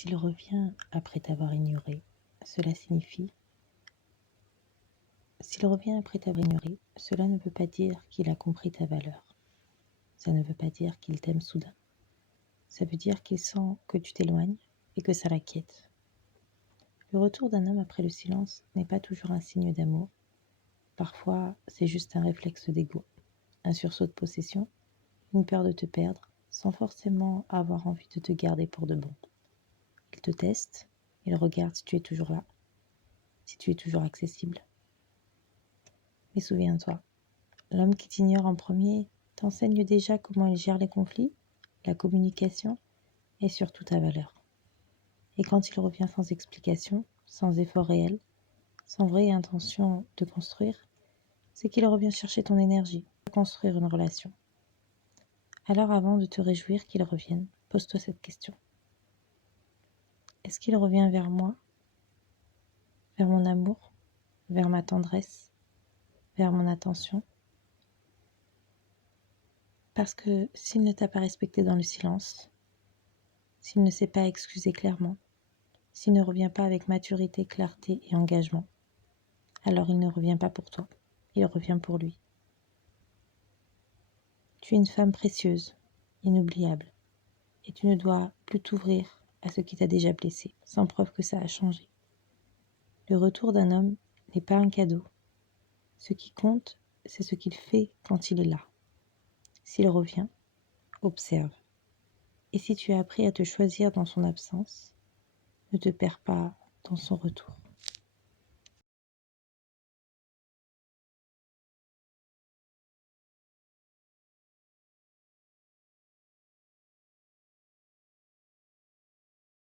S'il revient après t'avoir ignoré, cela signifie... S'il revient après t'avoir ignoré, cela ne veut pas dire qu'il a compris ta valeur. Ça ne veut pas dire qu'il t'aime soudain. Ça veut dire qu'il sent que tu t'éloignes et que ça l'inquiète. Le retour d'un homme après le silence n'est pas toujours un signe d'amour. Parfois, c'est juste un réflexe d'ego, un sursaut de possession, une peur de te perdre, sans forcément avoir envie de te garder pour de bon. Il te teste, il regarde si tu es toujours là, si tu es toujours accessible. Mais souviens-toi, l'homme qui t'ignore en premier t'enseigne déjà comment il gère les conflits, la communication et surtout ta valeur. Et quand il revient sans explication, sans effort réel, sans vraie intention de construire, c'est qu'il revient chercher ton énergie, à construire une relation. Alors avant de te réjouir qu'il revienne, pose-toi cette question. Est-ce qu'il revient vers moi, vers mon amour, vers ma tendresse, vers mon attention? Parce que s'il ne t'a pas respecté dans le silence, s'il ne s'est pas excusé clairement, s'il ne revient pas avec maturité, clarté et engagement, alors il ne revient pas pour toi, il revient pour lui. Tu es une femme précieuse, inoubliable, et tu ne dois plus t'ouvrir à ce qui t'a déjà blessé, sans preuve que ça a changé. Le retour d'un homme n'est pas un cadeau. Ce qui compte, c'est ce qu'il fait quand il est là. S'il revient, observe. Et si tu as appris à te choisir dans son absence, ne te perds pas dans son retour.